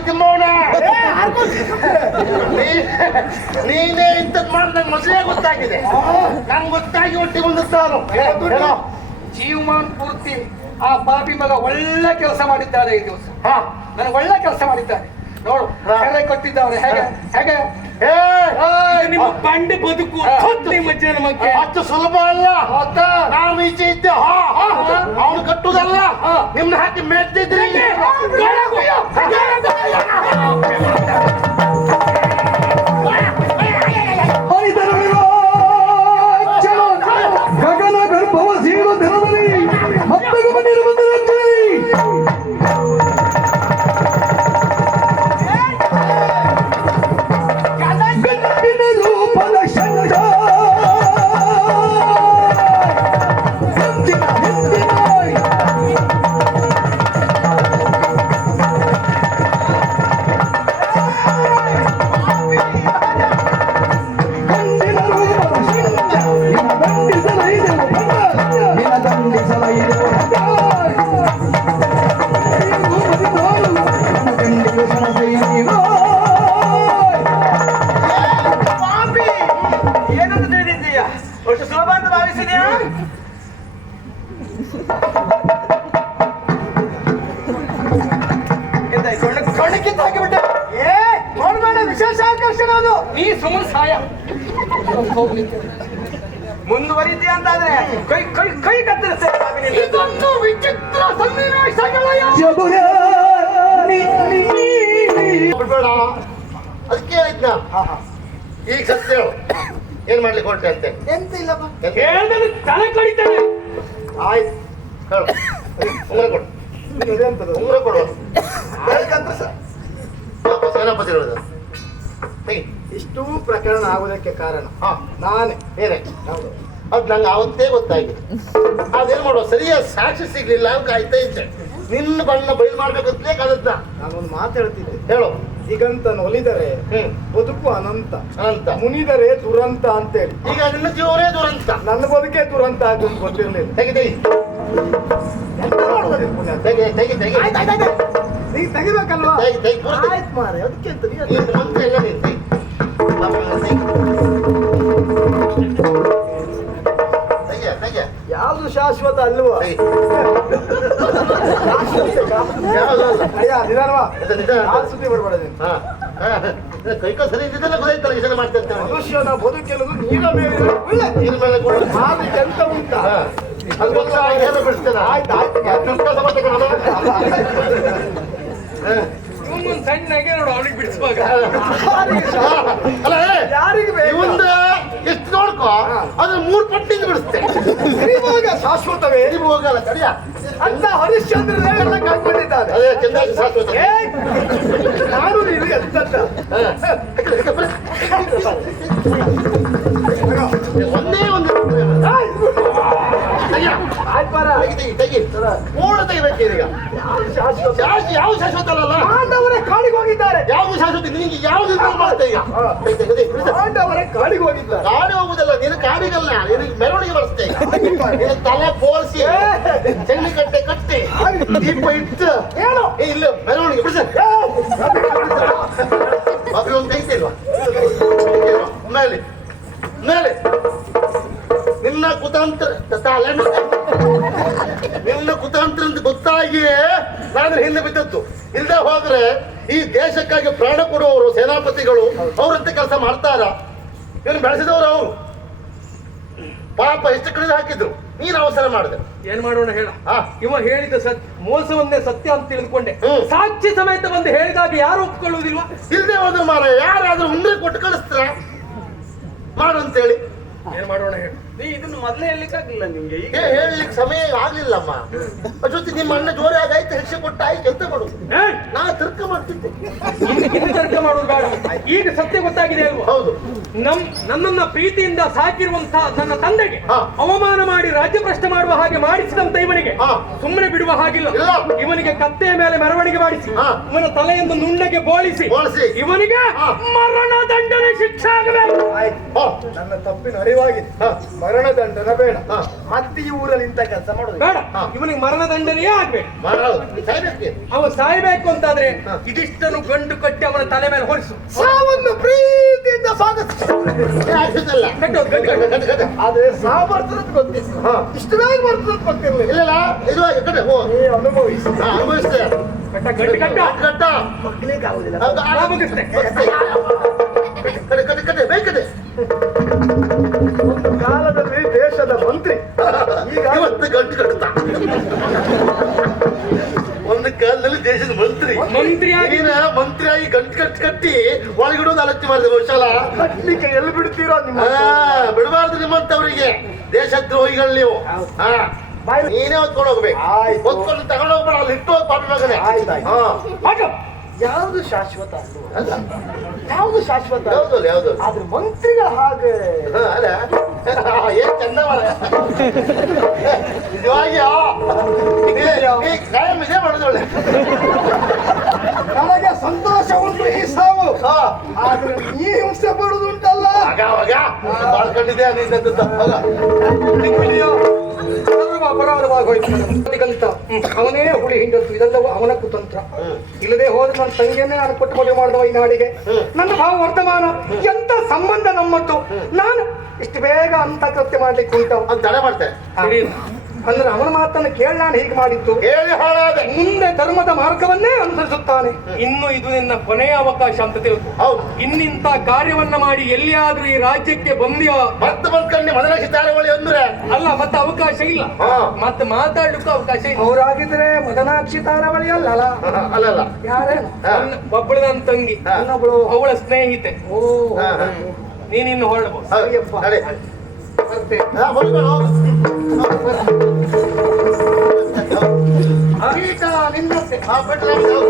ತಿಮ್ಮವನ ನೀನೇ ಇಂಥದ್ ಮಾಡಿ ನಂಗೆ ಮೊದಲೇ ಗೊತ್ತಾಗಿದೆ. ನಂಗೆ ಗೊತ್ತಾಗಿ ಒಟ್ಟಿಗೆ ಒಂದು ಸಾಲು. ಜೀವಮಾನ್ ಪೂರ್ತಿ ಆ ಬಾಬಿ ಮಗ ಒಳ್ಳೆ ಕೆಲಸ ಮಾಡಿದ್ದಾರೆ ಈ ದಿವಸ. ಹಾ. ನನಗೆ ಒಳ್ಳೆ ಕೆಲಸ ಮಾಡಿದ್ದಾರೆ. ನೋಡು ಹೇಗೆ ಕೆರೆ ಕೊಟ್ಟಿದ್ದಾರೆ. ಹೇಗೆ? ಹೇಗೆ? ನಿಮ್ಮ ಬಂಡೆ ಬದುಕು ನಿಮ್ಮ ಜನ್ಮಕ್ಕೆ. ಅಷ್ಟು ಸುಲಭ ಅಲ್ಲ. ನಾವು ಈಚೆ ಇದ್ದೆ. ಅವನು ಕಟ್ಟುದಲ್ಲ. ನಿಮ್ನ ಹಾಕಿ ಮೆಟ್ಟಿದ್ರಿ ವಿಶೇಷ ಆಕರ್ಷಣೆ ಅದು ನೀ ಸುಮ್ಮನೆ ಸಾಯ. ಅಂತ ಆದ್ರೆ ಕೈ ಕೈ ಕೈ ನಿನ್ನ. ಇದೊಂದು ವಿಚಿತ್ರ ಬಿಡ್ಬೇಡ. ಅದಕ್ಕೆ ಆಯ್ತಾ ಈಗ ಸತ್ಯ ಹೇಳು. ಏನ್ ಮಾಡ್ಲಿಕ್ಕೆ ಹೊರಟೆ ಅಂತೆ? ಎಂತ? ಇಲ್ಲಪ್ಪ ತಲೆ ಕಡಿತಾನೆ ಆಯ್ತು. ಹೇಳು. ಉಂಗ್ರ ಕೊಡು. ಇದೆಂತದು ಉಂಗ್ರ ಕೊಡು. ಸೇನಾಪತಿ ಹೇಳಿದ ಇಷ್ಟೂ ಪ್ರಕರಣ ಆಗೋದಕ್ಕೆ ಕಾರಣ. ಹಾ ನಾನೇ ಬೇರೆ ಹೌದು ಅದ್ ನಂಗೆ ಅವತ್ತೇ ಗೊತ್ತಾಗಿದೆ. ಅದೇನ್ ಮಾಡೋ ಸರಿಯಾದ ಸಾಕ್ಷಿ ಸಿಗ್ಲಿಲ್ಲ ಅಂತ ಕಾಯ್ತಾ ಇದ್ದೆ. ನಿನ್ನ ಬಣ್ಣ ಬಯಲು ಮಾಡ್ಬೇಕಂತಲೇ ನಾನು ನಾನೊಂದು ಮಾತು ಹೇಳ್ತಿದ್ದೆ ಹೇಳು. ಈಗಂತ ಒಲಿದರೆ ಬದುಕು ಅನಂತ. ಅನಂತ. ಮುನಿದರೆ ದುರಂತ ಅಂತೇಳಿ. ಈಗ ನಿನ್ನ ಜೀವನೇ ದುರಂತ. ನನ್ನ ಬದುಕೆ ದುರಂತ ಅಂತ ಗೊತ್ತಿರಲಿಲ್ಲ. ತೆಗಿ ತೆಗಿ. ತೆಗಿ ತೆಗಿ ತೆಗಿಬೇಕಲ್ವಾ? ಆಯ್ತು ಮಾರೆ ಅದಕ್ಕೆ ಅಂತ ನೀನು. ಯಾವ್ದು ಶಾಶ್ವತ ಅಲ್ವಾ? ಸುದ್ದಿ ಬರ್ಬೇಡ ನೀನು ಹಾ ಹಾ. ಕೈ ಕಾಲು ಸರಿ ಇದ್ದಿದ್ದೆಲ್ಲ ಗೊತ್ತಾಯ್ತಲ್ಲ ಈ ಮಾಡ್ತಾ ಇರ್ತೇನೆ. ಮನುಷ್ಯನ ಬದುಕೆಲ್ಲದು ನೀರ ಮೇಲೆ ನೀನ್ ಮೇಲೆ ಮಾಡ್ಲಿಕ್ಕೆ ಎಂತ ಉಂಟಾ. ಅದು ಗೊತ್ತಾಗಿ ಹೇಳ ಬಿಡಿಸ್ತೇನೆ ಆಯ್ತು ಆಯ್ತು. ಸಣ್ಣಗೆ ನೋಡು ಅವಳಿಗೆ ಬಿಡಿಸುವಾಗ. ಅಲ್ಲ ಯಾರಿಗ? ಇವಂದು ಎಷ್ಟು ನೋಡ್ಕೋ ಅದ್ರ ಮೂರು ಪಟ್ಟಿಂದ ಬಿಡಿಸ್ತೆ. ಸಿರಿವಾಗ ಶಾಶ್ವತವೇ? ನೀವು ಹೋಗಲ್ಲ ತಡಿಯ. ಅಂತ ಹರಿಶ್ಚಂದ್ರನೆಲ್ಲ ಕಳ್ಕೊಂಡಿದ್ದಾನೆ ಅದೇ ಚಂದ್ರ ಶಾಶ್ವತ ಏ, ನಾನು ನೀನು ಎಂತದ್ದ? ಪೂರ್ಣ ತೆಗಿಬೇಕು ಈಗ ಶಾಶ್ವತ? ಯಾವ ಶಾಶ್ವತ ಅಲ್ಲಲ್ಲ ಪಾಂಡವರೇ ಕಾಡಿಗೆ ಹೋಗಿದ್ದಾರೆ. ಯಾವ್ದು ಶಾಶ್ವತ? ನಿನಗೆ ಯಾವ್ದು ಮಾಡುತ್ತೆ ಈಗ. ಪಾಂಡವರೇ ಕಾಡಿಗೆ ಹೋಗಿದ್ದಾರೆ. ಕಾಡಿ ಹೋಗುದಲ್ಲ ನೀನು ಕಾಡಿಗಲ್ಲ ನಿನಗೆ ಮೆರವಣಿಗೆ ಬಳಸ್ತೆ ನಿನ್ನ ತಲೆ ಪೋಲ್ಸಿ ಚೆಂಡಿ ಕಟ್ಟೆ ಕಟ್ಟಿ ದೀಪ ಇಟ್ಟು ಏನು ಏ, ಇಲ್ಲ ನಿನ್ನ ಕುತಂತ್ರ ಅಂತ ಗೊತ್ತಾಗಿಯೇ ನಾನು ಹಿಂದೆ ಬಿದ್ದದ್ದು. ಇಲ್ಲದೆ ಹೋದ್ರೆ ಈ ದೇಶಕ್ಕಾಗಿ ಪ್ರಾಣ ಕೊಡುವವರು ಸೇನಾಪತಿಗಳು ಅವರಂತೆ ಕೆಲಸ ಮಾಡ್ತಾರ. ಇವನು ಬೆಳೆಸಿದವರು ಅವರು ಪಾಪ ಎಷ್ಟು ಕಡಿದು ಹಾಕಿದ್ರು. ನೀನ್ ಅವಸರ ಮಾಡಿದೆ. ಏನ್ ಮಾಡೋಣ ಹೇಳ. ಇವ ಹೇಳಿದ ಸತ್ ಮೋಸವನ್ನೇ ಸತ್ಯ ಅಂತ ತಿಳಿದುಕೊಂಡೆ. ಸಾಕ್ಷಿ ಸಮೇತ ಬಂದು ಹೇಳಿದಾಗ ಯಾರು ಒಪ್ಕೊಳ್ಳುವುದಿಲ್ವಾ? ಇಲ್ಲದೆ ಹೋದ್ರೆ ಮಾರ ಯಾರಾದ್ರೂ ಮುಂದೆ ಕೊಟ್ಟು ಕಳಿಸ್ತಾರ? ಮಾಡು ಅಂತೇಳಿ. ಏನ್ ಮಾಡೋಣ ಹೇಳು? ನೀ ಇದನ್ನು ಮೊದಲೇ ಹೇಳಲಿಕ್ಕಾಗಿಲ್ಲ ನಿಂಗೆ ಈಗ ಹೇಳಲಿಕ್ಕೆ ಸಮಯ ಆಗ್ಲಿಲ್ಲಮ್ಮ ಜೊತೆ ನಿಮ್ಮ ಅಣ್ಣ ಜೋರಾಗಿ ಆಗಾಯ್ತು ಹೆಸರು ಕೊಟ್ಟ ಆಯ್ತು ಎಂತ ಮಾಡುದು! ನಾ ತರ್ಕ ಮಾಡ್ತಿದ್ದೆ ತರ್ಕ ಮಾಡೋದು ಬೇಡ ಈಗ ಸತ್ಯ ಗೊತ್ತಾಗಿದೆ ಅಲ್ವಾ ಹೌದು ನಮ್ ನನ್ನನ್ನ ಪ್ರೀತಿಯಿಂದ ಸಾಕಿರುವಂತಹ ನನ್ನ ತಂದೆಗೆ. ಅವಮಾನ ಮಾಡಿ ರಾಜ್ಯ ಪ್ರಶ್ನೆ ಮಾಡುವ ಹಾಗೆ ಮಾಡಿಸಿದಂತ ಇವನಿಗೆ ಹಾ. ಸುಮ್ಮನೆ ಬಿಡುವ ಹಾಗಿಲ್ಲ. ಇವನಿಗೆ ಕತ್ತೆಯ ಮೇಲೆ ಮೆರವಣಿಗೆ ಮಾಡಿಸಿ ಹಾ. ಇವನ ತಲೆಯನ್ನು ನುಣ್ಣಗೆ ಬೋಳಿಸಿ. ಇವನಿಗೆ. ಮರಣ ದಂಡನೆ ಶಿಕ್ಷೆ ಆಗಬೇಕು ನನ್ನ ತಪ್ಪಿನ ಅರಿವಾಗಿದೆ ಹಾ, ಮರಣದಂಡನ ಬೇಡ. ಮತ್ತೆ ಈ ಊರಲ್ಲಿ ಇಂತ ಕೆಲಸ ಮಾಡೋದು ಬೇಡ. ಇವನಿಗೆ ಮರಣದಂಡನೆಯೇ ಆಗ್ಬೇಕು. ಅವನು ಸಾಯ್ಬೇಕು. ಅವ ಸಾಯ್ಬೇಕು ಅಂತಾದ್ರೆ. ಇದಿಷ್ಟನ್ನು ಗಂಡು ಕಟ್ಟಿ ಅವನ ತಲೆ ಮೇಲೆ ಹೊರಿಸು. ಸಾವನ್ನು ಪ್ರೀತಿಯಿಂದ. ಆದ್ರೆ ಸಾವು ಬರ್ತದೆ ಅಂತ ಗೊತ್ತಿತ್ತು. ಇಷ್ಟು ಬೇಗ ಬರ್ತದೆ ಅಂತ ಗೊತ್ತಿರ್ಲಿಲ್ಲ. ಅನುಭವಿಸಿ. ಹಾ, ಅನುಭವಿಸ್ತೆ ಕಟ್ಟ ಗಂಡು ಕಟ್ಟ. ಕಟ್ಟು. ಮಗ್ಲಿಕ್ಕೆ ಆಗುದಿಲ್ಲ. ಮಂತ್ರಿ ಇವತ್ತು ಗಂಟು ಕಟ್ಟುತ್ತ ಒಂದು ಕಾಲದಲ್ಲಿ ದೇಶದ ಮಂತ್ರಿ. ಮಂತ್ರಿಯಾಗಿ. ಮಂತ್ರಿ ಆಗಿ ಗಂಟು ಕಟ್ಟಿ ಕಟ್ಟಿ ಒಳಗಿಡೋದು ಆಲೋಚನೆ ಮಾಡಿದೆ ಬಹುಶಃ. ಎಲ್ಲಿ ಬಿಡ್ತೀರೋ ನಿಮ್ಮ ಬಿಡಬಾರ್ದು ನಿಮ್ಮಂತವರಿಗೆ. ದೇಶದ್ರೋಹಿಗಳು ನೀವು. ಹಾ. ನೀನೇ ಹೊತ್ಕೊಂಡು ಹೋಗ್ಬೇಕು. ಹೊತ್ಕೊಂಡು ತಗೊಂಡು ಹೋಗ್ಬೇಡ ಅಲ್ಲಿ ಇಟ್ಟು ಪಾಪಿ ಮಗನೇ. ಆಯ್ತಾಯ್ತು. ಯಾವುದು ಶಾಶ್ವತ? ಅಲ್ಲ. ಯಾವುದು ಶಾಶ್ವತ? ಯಾವ್ದು ಯಾವ್ದು? ಆದ್ರೆ ಮಂತ್ರಿಗಳ ಹಾಗೆ. ಹಾ, ಅಲ್ಲ. ಏನ್ ಚಂದ ಮಾಡ ನಿಜವಾಗಿ ಆ, ಈ- ಈ ಕಾಯಂ ಇದೇ ಮಾಡೋದು ಒಳ್ಳೆ ನನಗೆ ಸಂತೋಷ ಉಂಟು ಈ ಸಾವು. ಹಾ. ಆದ್ರೆ ನೀ ಹಿಂಸೆ ಪಡುದುಂಟಲ್ಲ ಆಗ ಬಾಳ್ಕಂಡಿದೆ ಬಾಳ್ಕೊಂಡಿದ್ದೆ ನಿಂತ ಹೋಗ ದಿಗ್ವಿಜಯ ಸರ್ವ ಅಪರಾಧವಾಗಿ ಹೋಯ್ತು. ದಿಗಂತ ಅವನೇ ಹುಳಿ ಹಿಂಡತ್ತು ಇದೆಲ್ಲವೂ ಅವನ ಕುತಂತ್ರ. ಇಲ್ಲದೆ ಹೋದ್ರೆ ನನ್ನ ತಂಗಿಯನ್ನೇ ನಾನು ಕೊಟ್ಟು ಮದುವೆ ಮಾಡಿದವ ಈ ನಾಡಿಗೆ. ನನ್ನ ಭಾವ ವರ್ತಮಾನ ಎಂತ ಸಂಬಂಧ ನಮ್ಮದ್ದು ನಾನು ಇಷ್ಟು ಬೇಗ ಅಂತ ಕೃತ್ಯ ಮಾಡ್ಲಿಕ್ಕೆ ಉಂಟು. ಅಂತ ತಡೆ ಮಾಡ್ತಾರೆ ಅಂದ್ರೆ ಅವನ ಮಾತನ್ನು ಕೇಳಿ ನಾನು ಹೀಗೆ ಮಾಡಿತ್ತು ಹೇಳಿ ಹಾಳಾದ ಮುಂದೆ ಧರ್ಮದ ಮಾರ್ಗವನ್ನೇ ಅನುಸರಿಸುತ್ತಾನೆ. ಇನ್ನು ಇದು ನಿನ್ನ ಕೊನೆಯ ಅವಕಾಶ ಅಂತ ತಿಳಿದು. ಹೌದು. ಇನ್ನಿಂತ ಕಾರ್ಯವನ್ನ ಮಾಡಿ ಎಲ್ಲಿಯಾದ್ರೂ ಈ ರಾಜ್ಯಕ್ಕೆ ಬಂದಿಯೋ? ಮತ್ತೆ ಬಂದ್ಕೊಂಡು ಮದನಾಕ್ಷಿ ಸಿತಾರವಳಿ ಅಂದ್ರೆ ಅಲ್ಲ ಮತ್ತೆ ಅವಕಾಶ ಇಲ್ಲ. ಮತ್ತೆ ಮಾತಾಡ್ಲಿಕ್ಕೂ ಅವಕಾಶ ಇಲ್ಲ. ಅವರಾಗಿದ್ರೆ ಮದನಾಕ್ಷಿ ತಾರಾವಳಿ ಅಲ್ಲ ಅಲ್ಲ ಯಾರೇ. ಒಬ್ಬಳು ನನ್ನ ತಂಗಿ. ಅವಳ ಸ್ನೇಹಿತೆ. ಓ. ನೀನಿನ್ನು ಹೊರಡ್ಬೋದು. ಹೌದು. ಸರಿಯಪ್ಪ ನಡಿ. ಬರ್ತೆ. ಹಾ, ಹೊರಡ್ಬೇಡ, ಹೋಗು. ನಿನ್ನತ್ತೆ